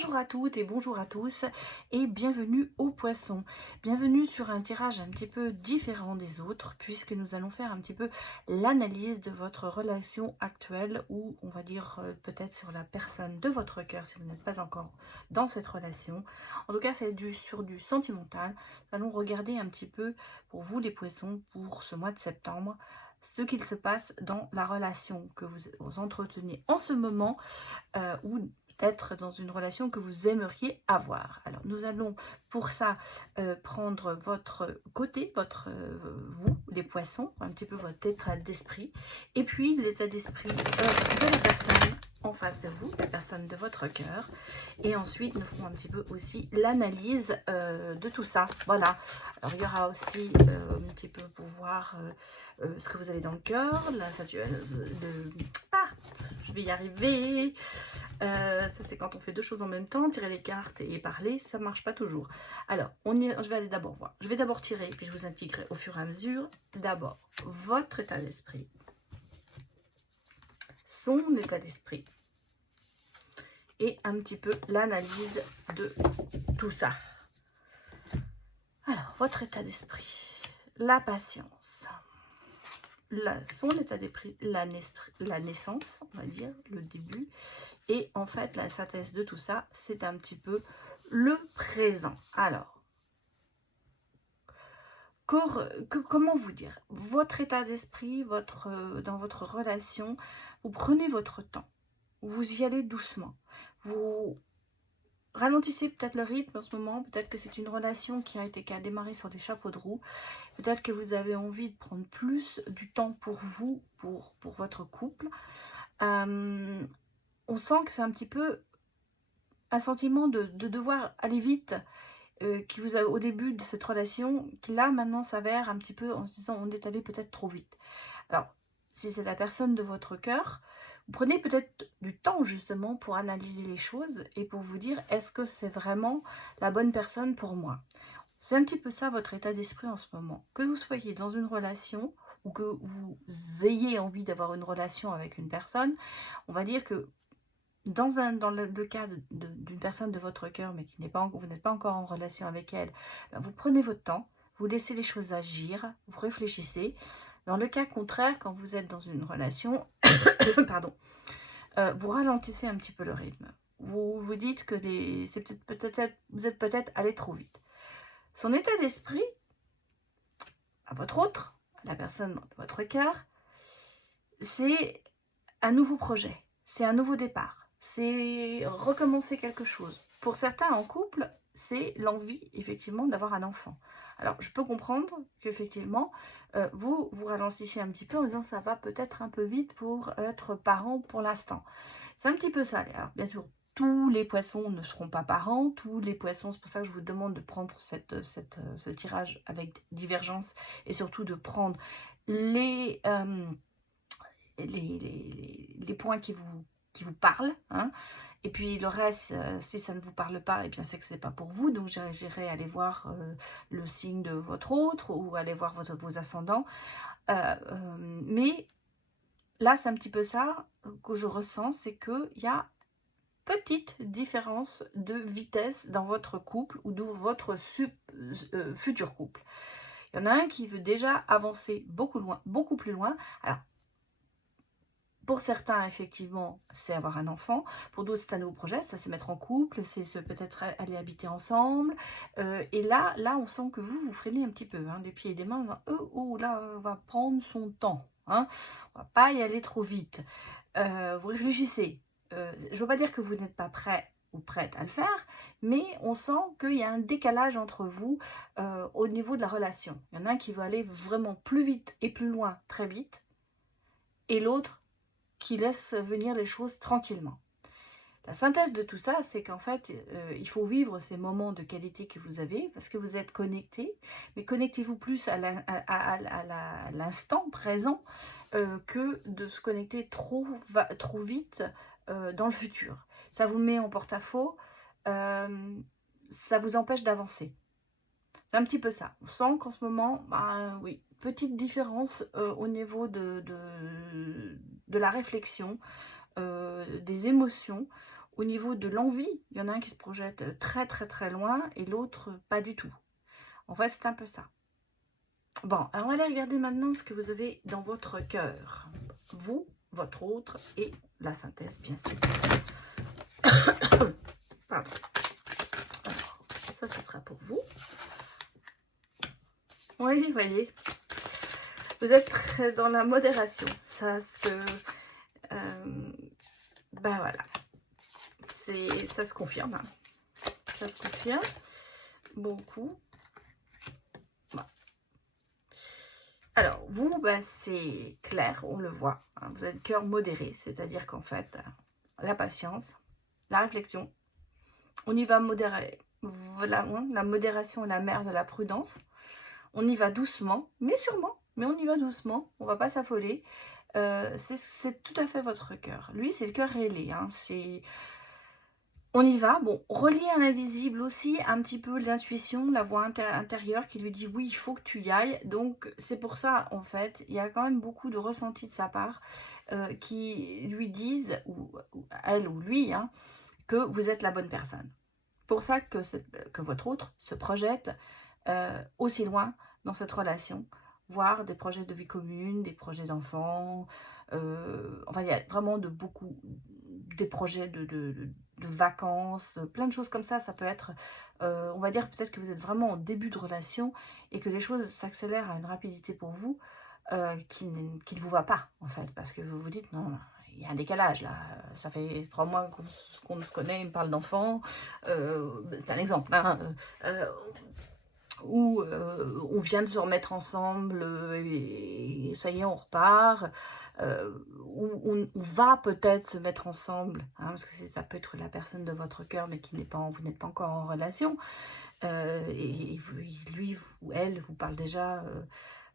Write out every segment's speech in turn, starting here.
Bonjour à toutes et bonjour à tous et bienvenue au Poisson. Bienvenue sur un tirage un petit peu différent des autres puisque nous allons faire un petit peu l'analyse de votre relation actuelle ou on va dire peut-être sur la personne de votre cœur si vous n'êtes pas encore dans cette relation. En tout cas c'est sur du sentimental. Nous allons regarder un petit peu pour vous les Poissons pour ce mois de septembre ce qu'il se passe dans la relation que vous entretenez en ce moment ou peut-être dans une relation que vous aimeriez avoir. Alors nous allons pour ça prendre votre côté, vous, les poissons, un petit peu votre état d'esprit, et puis l'état d'esprit de la personne en face de vous, la personne de votre cœur. Et ensuite, nous ferons un petit peu aussi l'analyse de tout ça. Voilà. Alors, il y aura aussi un petit peu pour voir ce que vous avez dans le cœur, je vais y arriver. Ça, c'est quand on fait deux choses en même temps, tirer les cartes et parler, ça ne marche pas toujours. Alors, je vais aller d'abord voir. Je vais d'abord tirer, puis je vous indiquerai au fur et à mesure. D'abord, votre état d'esprit, son état d'esprit, et un petit peu l'analyse de tout ça. Alors, votre état d'esprit, la patience, son état d'esprit, la naissance, on va dire, le début. Et en fait, la synthèse de tout ça, c'est un petit peu le présent. Alors, comment vous dire? Votre état d'esprit, dans votre relation, vous prenez votre temps. Vous y allez doucement. Vous ralentissez peut-être le rythme en ce moment. Peut-être que c'est une relation qui a démarré sur des chapeaux de roue. Peut-être que vous avez envie de prendre plus du temps pour vous, pour votre couple. On sent que c'est un petit peu un sentiment de devoir aller vite qui vous a au début de cette relation, qui là maintenant s'avère un petit peu en se disant on est allé peut-être trop vite. Alors, si c'est la personne de votre cœur, vous prenez peut-être du temps justement pour analyser les choses et pour vous dire est-ce que c'est vraiment la bonne personne pour moi. C'est un petit peu ça votre état d'esprit en ce moment. Que vous soyez dans une relation ou que vous ayez envie d'avoir une relation avec une personne, on va dire que dans le cas d'une personne de votre cœur, mais vous n'êtes pas encore en relation avec elle, ben vous prenez votre temps, vous laissez les choses agir, vous réfléchissez. Dans le cas contraire, quand vous êtes dans une relation, pardon, vous ralentissez un petit peu le rythme. Vous vous dites que vous êtes peut-être allé trop vite. Son état d'esprit, à la personne de votre cœur, c'est un nouveau projet, c'est un nouveau départ, c'est recommencer quelque chose. Pour certains en couple, c'est l'envie effectivement d'avoir un enfant. Alors je peux comprendre qu'effectivement vous ralentissez un petit peu en disant ça va peut-être un peu vite pour être parent pour l'instant. C'est un petit peu ça. Alors bien sûr, tous les poissons ne seront pas parents, tous les poissons, c'est pour ça que je vous demande de prendre ce tirage avec divergence et surtout de prendre les points qui vous parlent, hein. Et puis le reste, si ça ne vous parle pas, et bien c'est que ce n'est pas pour vous, donc j'irai aller voir le signe de votre autre ou aller voir vos ascendants. Mais là, c'est un petit peu ça que je ressens, c'est qu'il y a petite différence de vitesse dans votre couple ou dans votre futur couple. Il y en a un qui veut déjà avancer beaucoup plus loin. Alors, pour certains, effectivement, c'est avoir un enfant. Pour d'autres, c'est un nouveau projet, ça se mettre en couple, c'est peut-être aller habiter ensemble. Et là, on sent que vous freinez un petit peu, hein, des pieds et des mains, en disant, oh, là, on va prendre son temps. Hein, on va pas y aller trop vite. Vous réfléchissez. Je ne veux pas dire que vous n'êtes pas prêt ou prête à le faire, mais on sent qu'il y a un décalage entre vous au niveau de la relation. Il y en a un qui veut aller vraiment plus vite et plus loin très vite, et l'autre qui laisse venir les choses tranquillement. La synthèse de tout ça, c'est qu'en fait, il faut vivre ces moments de qualité que vous avez parce que vous êtes connectés, mais connectez-vous plus à l'instant présent que de se connecter trop vite dans le futur. Ça vous met en porte-à-faux, ça vous empêche d'avancer. C'est un petit peu ça. On sent qu'en ce moment, ben, oui, petite différence au niveau de la réflexion, des émotions, au niveau de l'envie, il y en a un qui se projette très très très loin et l'autre pas du tout. En fait, c'est un peu ça. Bon, alors on va aller regarder maintenant ce que vous avez dans votre cœur. Vous, votre autre et la synthèse, bien sûr. Pardon. Alors, ça, ce sera pour vous. Oui, vous voyez, vous êtes très dans la modération. Ça se... ben voilà. Ça se confirme. Hein. Ça se confirme. Beaucoup. Bon. Alors, vous, ben, c'est clair, on le voit. Hein, vous avez le cœur modéré, c'est-à-dire qu'en fait, la patience, la réflexion, on y va modérer. Voilà, la modération est la mère de la prudence. On y va doucement, mais sûrement. Mais on y va doucement, on ne va pas s'affoler. C'est tout à fait votre cœur. Lui, c'est le cœur ailé. Hein, on y va. Bon, relié à l'invisible aussi, un petit peu l'intuition, la voix intérieure qui lui dit oui, il faut que tu y ailles. Donc, c'est pour ça, en fait, il y a quand même beaucoup de ressenti de sa part qui lui disent, ou elle ou lui, hein, que vous êtes la bonne personne. Pour ça que votre autre se projette aussi loin dans cette relation, voire des projets de vie commune, des projets d'enfants, enfin il y a vraiment des projets de vacances, plein de choses comme ça. Ça peut être, on va dire peut-être que vous êtes vraiment en début de relation et que les choses s'accélèrent à une rapidité pour vous qui ne vous va pas en fait, parce que vous vous dites non, il y a un décalage là, ça fait 3 mois qu'on se connaît, il me parle d'enfants, c'est un exemple, hein, où on vient de se remettre ensemble et ça y est, on repart, où on va peut-être se mettre ensemble, hein, parce que ça peut être la personne de votre cœur, mais vous n'êtes pas encore en relation, et lui ou elle vous parle déjà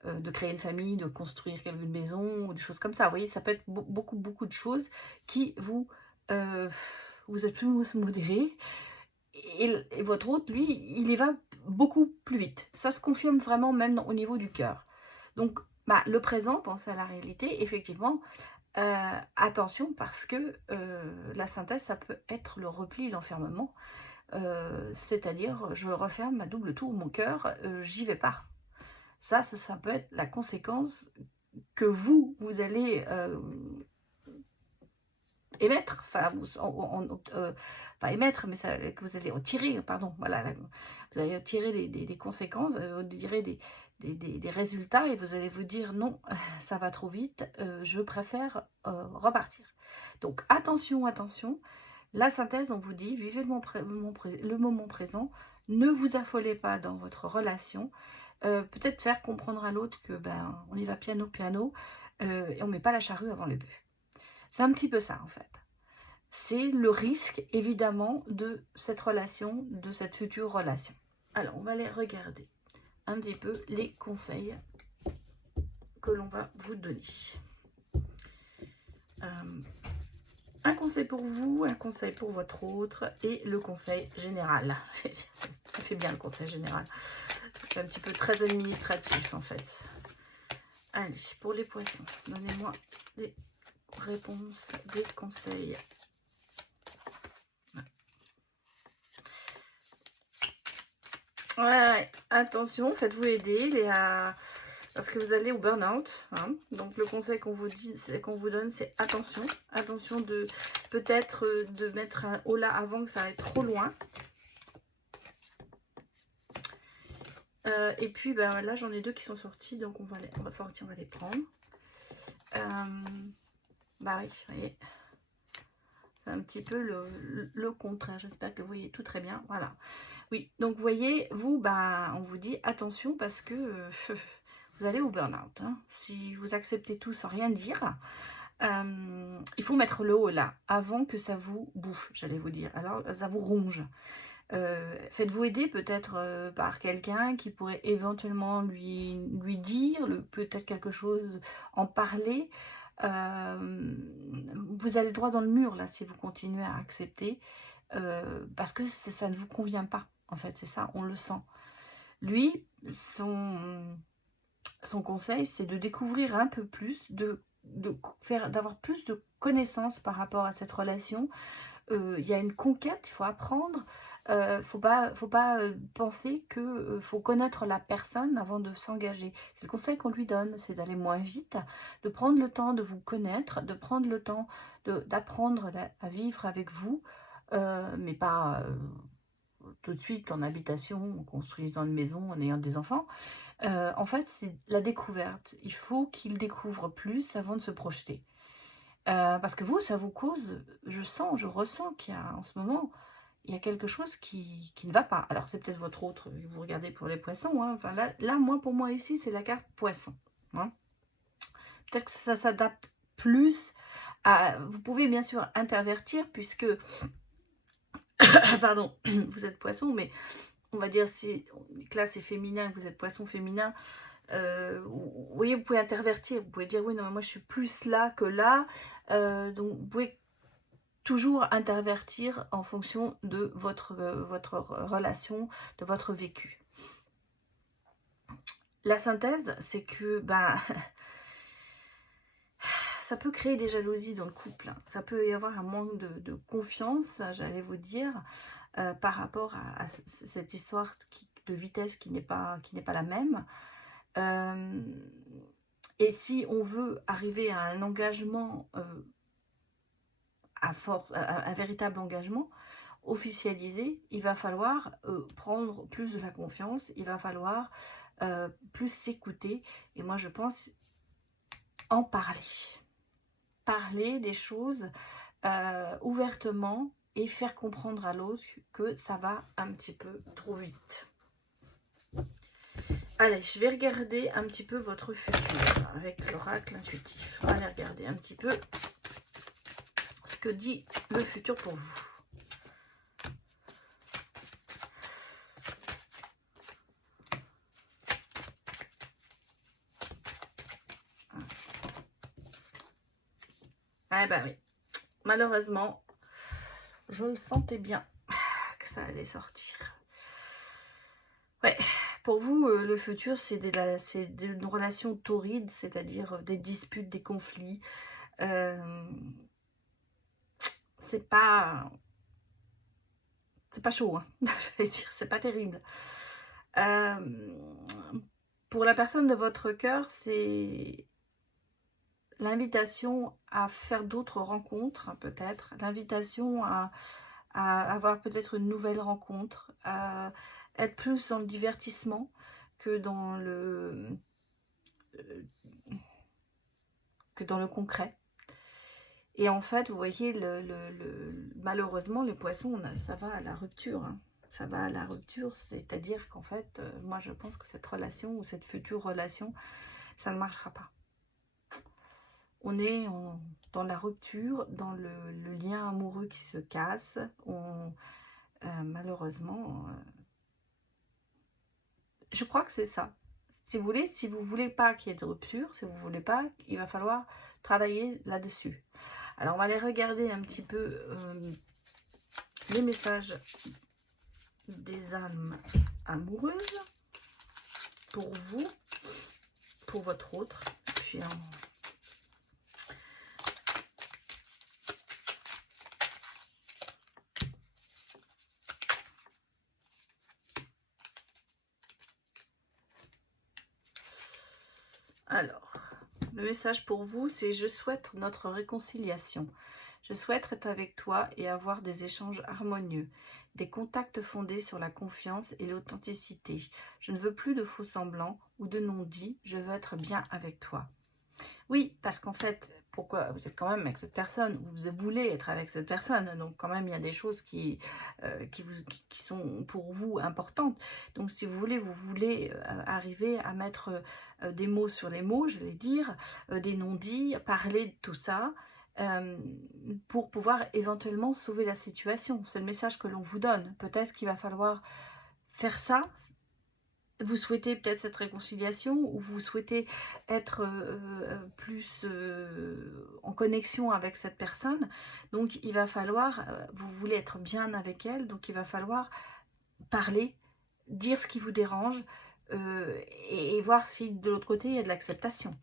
de créer une famille, de construire une maison, ou des choses comme ça. Vous voyez, ça peut être beaucoup de choses qui vous êtes plus modéré. Et votre autre, lui, il y va beaucoup plus vite. Ça se confirme vraiment même au niveau du cœur. Donc, bah, le présent, pensez à la réalité, effectivement, attention parce que la synthèse, ça peut être le repli, l'enfermement. C'est-à-dire, je referme à double tour mon cœur, j'y vais pas. Ça peut être la conséquence que vous allez émettre, enfin, pas émettre, mais ça, que vous allez en tirer, pardon, voilà, vous allez tirer des conséquences, vous direz des résultats et vous allez vous dire non, ça va trop vite, je préfère repartir. Donc attention, attention, la synthèse, on vous dit, vivez le moment présent, ne vous affolez pas dans votre relation, peut-être faire comprendre à l'autre que ben on y va piano piano et on met pas la charrue avant le bœuf. C'est un petit peu ça, en fait. C'est le risque, évidemment, de cette relation, de cette future relation. Alors, on va aller regarder un petit peu les conseils que l'on va vous donner. Un conseil pour vous, un conseil pour votre autre et le conseil général. Ça fait bien le conseil général. C'est un petit peu très administratif, en fait. Allez, pour les poissons, donnez-moi des réponses, des conseils. Ouais, attention, faites-vous aider parce que vous allez au burn-out. Hein. Donc le conseil qu'on vous donne, c'est attention. Attention de peut-être de mettre un haut là avant que ça aille trop loin. Et puis ben, là, j'en ai 2 qui sont sortis, donc on va les prendre. Bah oui, vous voyez. C'est un petit peu le contraire. J'espère que vous voyez tout très bien. Voilà. Oui, donc vous voyez, vous, bah, on vous dit attention parce que vous allez au burn-out. Hein. Si vous acceptez tout sans rien dire, il faut mettre le haut là, avant que ça vous bouffe, j'allais vous dire. Alors, ça vous ronge. Faites-vous aider peut-être par quelqu'un qui pourrait éventuellement lui dire, peut-être quelque chose, en parler. Vous allez droit dans le mur là si vous continuez à accepter parce que ça ne vous convient pas en fait, c'est ça, on le sent. Lui, son conseil, c'est de découvrir un peu plus, d'avoir plus de connaissances par rapport à cette relation, il y a une conquête, il faut apprendre. Faut pas penser que faut connaître la personne avant de s'engager. C'est le conseil qu'on lui donne, c'est d'aller moins vite, de prendre le temps de vous connaître, de prendre le temps d'apprendre à vivre avec vous, mais pas tout de suite en habitation, en construisant une maison, en ayant des enfants. En fait, c'est la découverte. Il faut qu'il découvre plus avant de se projeter. Parce que vous, ça vous cause, je ressens qu'il y a en ce moment, il y a quelque chose qui ne va pas. Alors c'est peut-être votre autre, vous regardez pour les poissons, hein. Enfin là, moi, pour moi ici, c'est la carte poisson, hein. Peut-être que ça s'adapte plus à... Vous pouvez bien sûr intervertir puisque, pardon, vous êtes poisson, mais on va dire si que là c'est féminin, que vous êtes poisson féminin, vous voyez, vous pouvez intervertir, vous pouvez dire oui, non, mais moi je suis plus là que là, donc vous pouvez toujours intervertir en fonction de votre relation, de votre vécu. La synthèse, c'est que ben, ça peut créer des jalousies dans le couple, hein. Ça peut y avoir un manque de confiance, j'allais vous dire, par rapport à cette histoire de vitesse qui n'est pas la même. Et si on veut arriver à un engagement, à force, un véritable engagement officialisé, il va falloir prendre plus de la confiance, il va falloir plus s'écouter. Et moi, je pense en parler. Parler des choses ouvertement et faire comprendre à l'autre que ça va un petit peu trop vite. Allez, je vais regarder un petit peu votre futur avec l'oracle intuitif. Allez regarder un petit peu ce que dit le futur pour vous. Ah ben oui, malheureusement, je le sentais bien que ça allait sortir. Ouais, pour vous, le futur, c'est une relation torride, c'est-à-dire des disputes, des conflits. C'est pas chaud, hein. J'allais dire, c'est pas terrible. Pour la personne de votre cœur, c'est l'invitation à faire d'autres rencontres, peut-être. L'invitation à avoir peut-être une nouvelle rencontre, à être plus dans le divertissement que dans le concret. Et en fait, vous voyez, malheureusement, les poissons, ça va à la rupture, hein. Ça va à la rupture, c'est-à-dire qu'en fait, moi je pense que cette relation ou cette future relation, ça ne marchera pas. On est dans la rupture, dans le lien amoureux qui se casse. Malheureusement, je crois que c'est ça. Si vous voulez pas qu'il y ait de rupture, si vous voulez pas, il va falloir travailler là-dessus. Alors, on va aller regarder un petit peu les messages des âmes amoureuses pour vous, pour votre autre. Puis alors, le message pour vous, c'est « Je souhaite notre réconciliation. Je souhaite être avec toi et avoir des échanges harmonieux, des contacts fondés sur la confiance et l'authenticité. Je ne veux plus de faux semblants ou de non-dits, je veux être bien avec toi. » Oui, parce qu'en fait, pourquoi vous êtes quand même avec cette personne, vous voulez être avec cette personne, donc quand même il y a des choses qui sont pour vous importantes. Donc si vous voulez arriver à mettre des mots sur les mots, je vais dire, des non-dits, parler de tout ça, pour pouvoir éventuellement sauver la situation. C'est le message que l'on vous donne. Peut-être qu'il va falloir faire ça. Vous souhaitez peut-être cette réconciliation ou vous souhaitez être plus en connexion avec cette personne. Donc, il va falloir, vous voulez être bien avec elle, donc il va falloir parler, dire ce qui vous dérange et voir si de l'autre côté, il y a de l'acceptation.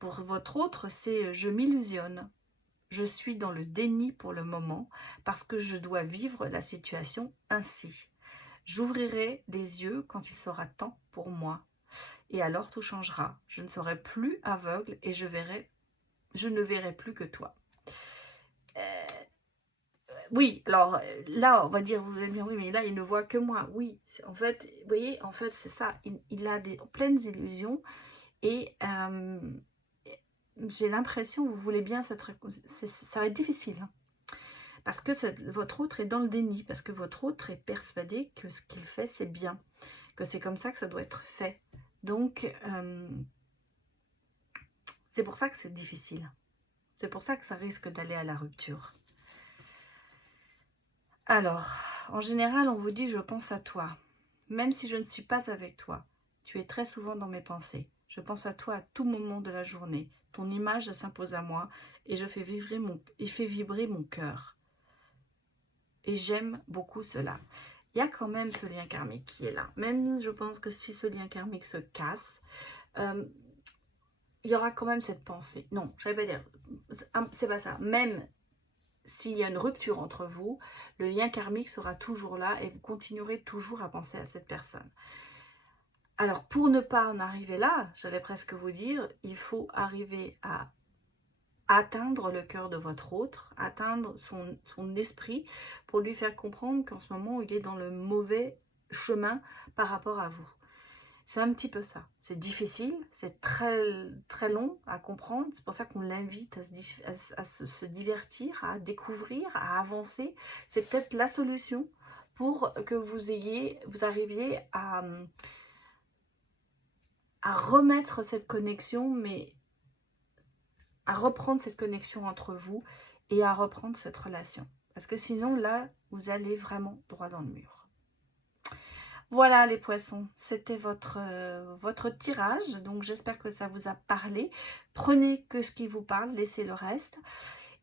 Pour votre autre, c'est « je m'illusionne ». Je suis dans le déni pour le moment parce que je dois vivre la situation ainsi. J'ouvrirai les yeux quand il sera temps pour moi. Et alors tout changera. Je ne serai plus aveugle et je ne verrai plus que toi. Oui, alors là, on va dire, vous allez me dire, oui, mais là, il ne voit que moi. Oui, en fait, vous voyez, en fait, c'est ça. Il a des pleines illusions et j'ai l'impression, vous voulez bien, ça va être difficile. Hein, parce que votre autre est dans le déni, parce que votre autre est persuadé que ce qu'il fait, c'est bien, que c'est comme ça que ça doit être fait. Donc, c'est pour ça que c'est difficile. C'est pour ça que ça risque d'aller à la rupture. Alors, en général, on vous dit « je pense à toi ». Même si je ne suis pas avec toi, tu es très souvent dans mes pensées. Je pense à toi à tout moment de la journée. Ton image s'impose à moi et je fais vibrer mon cœur. Et j'aime beaucoup cela. Il y a quand même ce lien karmique qui est là. Même, je pense que si ce lien karmique se casse, il y aura quand même cette pensée. Non, je ne vais pas dire, c'est pas ça. Même s'il y a une rupture entre vous, le lien karmique sera toujours là et vous continuerez toujours à penser à cette personne. Alors, pour ne pas en arriver là, j'allais presque vous dire, il faut arriver à atteindre le cœur de votre autre, atteindre son esprit pour lui faire comprendre qu'en ce moment, il est dans le mauvais chemin par rapport à vous. C'est un petit peu ça. C'est difficile, c'est très long à comprendre. C'est pour ça qu'on l'invite à se divertir, à découvrir, à avancer. C'est peut-être la solution pour que vous arriviez à remettre cette connexion, mais à reprendre cette connexion entre vous et à reprendre cette relation. Parce que sinon, là, vous allez vraiment droit dans le mur. Voilà les poissons, c'était votre tirage, donc j'espère que ça vous a parlé. Prenez que ce qui vous parle, laissez le reste.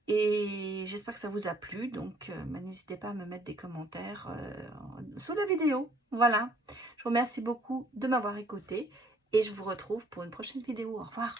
Et j'espère que ça vous a plu, donc n'hésitez pas à me mettre des commentaires sous la vidéo. Voilà, je vous remercie beaucoup de m'avoir écouté et je vous retrouve pour une prochaine vidéo. Au revoir.